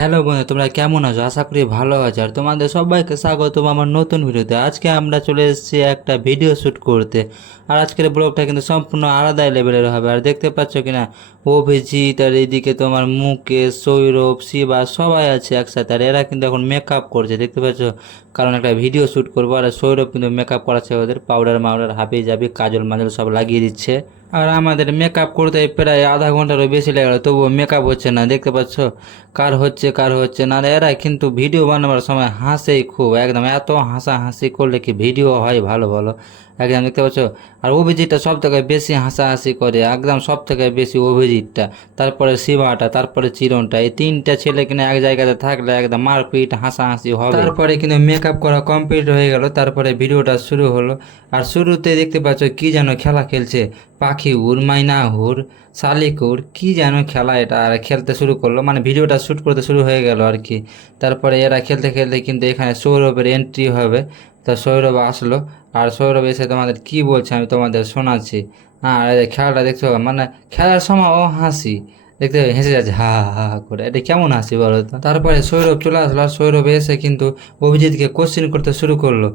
Hello বন্ধু, তোমরা কেমন আছো? আশা করি ভালো আছো। আর তোমাদের সবাইকে স্বাগতম আমার নতুন ভিডিওতে। আজকে আমরা চলে এসেছি একটা ভিডিও শ্যুট করতে। আর আজকের ব্লগটা কিন্তু সম্পূর্ণ আলাদা লেভেলের হবে। আর দেখতে পাচ্ছ কিনা, অভিজিৎ আর এইদিকে তোমার মুকেশ, সৌরভ, শিবা সবাই আছে একসাথে। আর এরা কিন্তু এখন মেকআপ করছে, দেখতে পাচ্ছ, কারণ একটা ভিডিও শ্যুট করবো। আর সৌরভ কিন্তু মেকআপ করাচ্ছে, ওদের পাউডার মাউডার হাবি জাবি কাজল মাজল সব লাগিয়ে দিচ্ছে। আর আমাদের মেকআপ করতে প্রায় আধা ঘন্টারও বেশি লেগে গেল, তবুও মেকআপ হচ্ছে না। দেখতে পাচ্ছ কার হচ্ছে না। আর এরা কিন্তু ভিডিও বানাবার সময় হাসেই খুব, একদম এত হাসাহাসি করলে কি ভিডিও হয় ভালো বলো? একদম দেখতে পাচ্ছ। আর অভিজিৎটা সব থেকে বেশি হাসাহাসি করে, একদম সব থেকে বেশি অভিজিৎটা, তারপরে শিবাটা, তারপরে চিরনটা। এই তিনটা ছেলে কিনা এক জায়গাতে থাকলে একদম মারপিট হাসাহাসি হবে। তারপরে কিন্তু মেকআপ করা কমপ্লিট হয়ে গেল, তারপরে ভিডিওটা শুরু হলো। আর শুরুতে দেখতে পাচ্ছ কি যেন খেলা খেলছে, পাখি উড় মাইনা হুর শালিক উড়, কি যেন খেলা এটা। আর খেলতে শুরু করলো, মানে ভিডিওটা শ্যুট করতে শুরু হয়ে গেল আর কি। তারপরে এরা খেলতে খেলতে কিন্তু এখানে সৌরভের এন্ট্রি হবে। তা সৌরভ আসলো। আর সৌরভ এসে তোমাদের কি বলছে আমি তোমাদের শোনাচ্ছি। হ্যাঁ, আর এই খেলাটা দেখছো, মানে খেলার সময় ও হাসি, দেখতে হেসে যাচ্ছে হা হা হা করে। এটা কেমন হাসি বলো তো? তারপরে সৌরভ চলে আসলো। আর সৌরভ এসে কিন্তু অভিজিৎকে কোশ্চেন করতে শুরু করলো।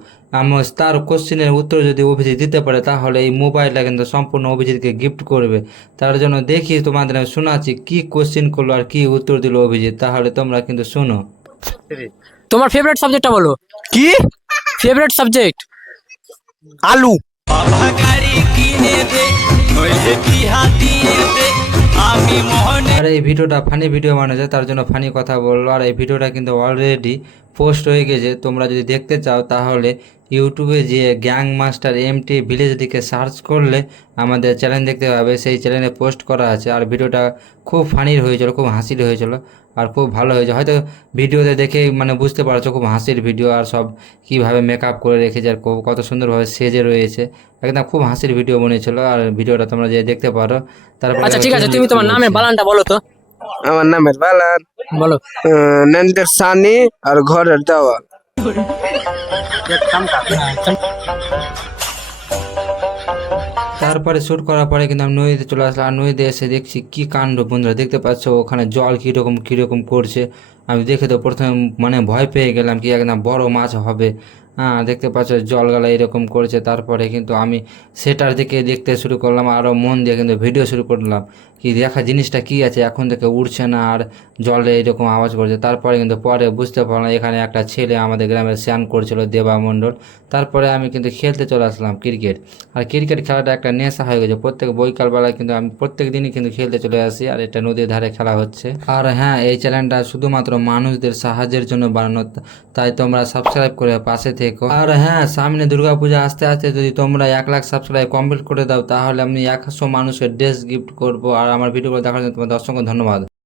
তার কোশ্চেনের উত্তর যদি অভিজিৎ দিতে পারে, তাহলে এই মোবাইলটা কিন্তু সম্পূর্ণ অভিজিৎকে গিফট করবে। তার জন্য দেখি তোমাদের আমি শোনাচ্ছি কি কোশ্চেন করলো আর কি উত্তর দিল অভিজিৎ, তাহলে তোমরা কিন্তু শোনো। তোমার ফেভারিট সাবজেক্টটা বলো। কি? Favourite subject? আলু। আর এই ভিডিওটা ফানি ভিডিও বানাচ্ছে, তার জন্য ফানি কথা বললো। আর এই ভিডিওটা কিন্তু অলরেডি পোস্ট হয়ে গেছে। তোমরা যদি দেখতে চাও তাহলে ইউটিউবে যে গ্যাং মাস্টার এমটি ভিলেজ দিকে সার্চ করলে আমাদের চ্যানেল দেখতে পাবে, সেই চ্যানেলে পোস্ট করা আছে। আর ভিডিওটা খুব ফানির হয়েছিল, খুব হাসির হয়েছিল, আর খুব ভালো হয়েছে। হয়তো ভিডিওতে দেখেই মানে বুঝতে পারছো খুব হাসির ভিডিও। আর সব কীভাবে মেকআপ করে রেখেছে আর কত সুন্দরভাবে সেজে রয়েছে, একদম খুব হাসির ভিডিও বনেছিল। আর ভিডিওটা তোমরা যে দেখতে পারো। তারপরে আচ্ছা ঠিক আছে, কি তুমি তোমার নামের বলছে। বানানটা বলো তো। আমার নামের বালান বলো। নন্দের সানি আর ঘরের দেওয়াল। তারপরে শ্যুট করার পরে কিন্তু আমি নদীতে চলে আসলাম। আর নদীতে এসে দেখছি কি কাণ্ড বন্ধুরা, দেখতে পাচ্ছ ওখানে জল কীরকম কীরকম করছে। আমি দেখে তো প্রথমে মানে ভয় পেয়ে গেলাম, কি একদম বড় মাছ হবে। হ্যাঁ, দেখতে পাচ্ছ জলগালা এরকম করছে। তারপরে কিন্তু আমি সেটার দিকে দেখতে শুরু করলাম, আরও মন দিয়ে কিন্তু ভিডিও শুরু করলাম, কি দেখা জিনিসটা কি আছে, এখন থেকে উঠছে না আর জলে এরকম আওয়াজ করছে। তারপরে কিন্তু পরে বুঝতে পারলাম এখানে একটা ছেলে আমাদের গ্রামে স্নান করছিল, দেবা মণ্ডল। তারপরে আমি কিন্তু খেলতে চলে আসলাম ক্রিকেট। আর ক্রিকেট খেলাটা একটা নেশা হয়ে গেছে, প্রত্যেক বৈকালবেলায় কিন্তু আমি প্রত্যেক দিনই কিন্তু খেলতে চলে আসি। আর এটা নদীর ধারে খেলা হচ্ছে। আর হ্যাঁ, এই চ্যানেলটা শুধুমাত্র মানুষদের সাহায্যের জন্য বানানো, তাই তোমরা সাবস্ক্রাইব করে পাশে থেকো। আর হ্যাঁ, সামনে দুর্গাপূজা আসতে আসতে যদি তোমরা 1 লাখ সাবস্ক্রাইব কমপ্লিট করে দাও, তাহলে আমি 100 মানুষের ড্রেস গিফট করবো। আর আমার ভিডিওগুলো দেখার জন্য তোমাদের অসংখ্য ধন্যবাদ।